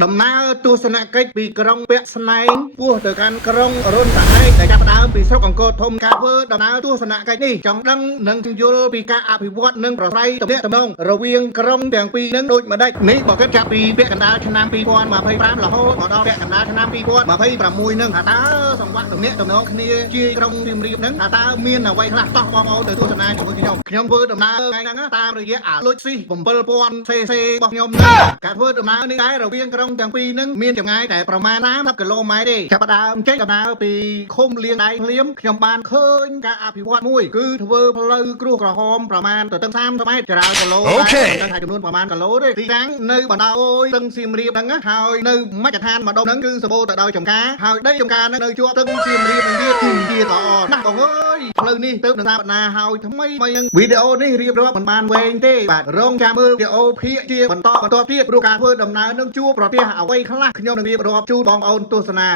Đầm na tu sanh cách bị krong bẹt snai vua từ can krong rôn tại đây đểចាប់ដើមពីស្រុកអង្គរធំការធ្វើដំណើរទស្សនកិច្ចនេះចង់ដឹងនឹងយល់ពីការអភិវឌ្ឍនិងប្រស្រ័យទំនាក់ទំនងរវាងក្រុងទាំងពីរនឹងដូចម្ដេចនេះបើគិតចាប់ពីពាក់កណ្ដាលឆ្នាំ2025រហូតមកដល់ពាក់កណ្ដាលឆ្នាំ2026នឹងថាតើសង្វាក់ទំនាក់ទំនងគ្នាជាក្រុងសៀមរាបនឹងថាតើមានអ្វីខ្លះតោះបងប្អូនទៅទស្សនាជាមួយខ្ញុំធ្វើដំណើរថ្ងៃហ្នឹងតាមរយៈអាលុចស៊ី7000 cc របស់ខ្ញុំនឹងការធ្វើដំណើរនេះដែររវាងក្រុងទាំងពីរនឹងមានចម្ងាយតែប្រមាណ30គីឡូម៉ែត្រទេចាប់ដើមចេញដំណើរពីឃុំលៀងដៃភ្លាមខ្ញុំបានឃើញការអភិវឌ្ឍមួយគឺធ្វើផ្លូវគ្រួសក្រហមប្រមាណទៅទាំង30ម៉ែត្រចរាចរណ៍គីឡូតែដឹងថាចំនួនប្រមាណគីឡូទេទីតាំងនៅបណ្ដោយទឹងសៀមរាបហ្នឹងហើយនៅមជ្ឈដ្ឋានម្ដុំហ្នឹងគឺសម្បូរទៅដោយចំការហើយដីចំការហ្នឹងនៅជាប់ទឹងសៀមរាបនឹងទៀតជាល្អណាស់បងអើយផ្លូវនេះទៅនឹងតាមបណ្ដាហើយថ្មីហ្នឹងវីដេអូនេះរៀបរាប់មិនបានវែងទេបាទរងចាំមើលវីដេអូភាគជាបន្តទៀតព្រោះការធ្វើដំណើរនឹងជួបប្រទះអ្វីខ្លះខ្ញុំនឹងរៀបរាប់ជូនបងប្អូនទស្សនា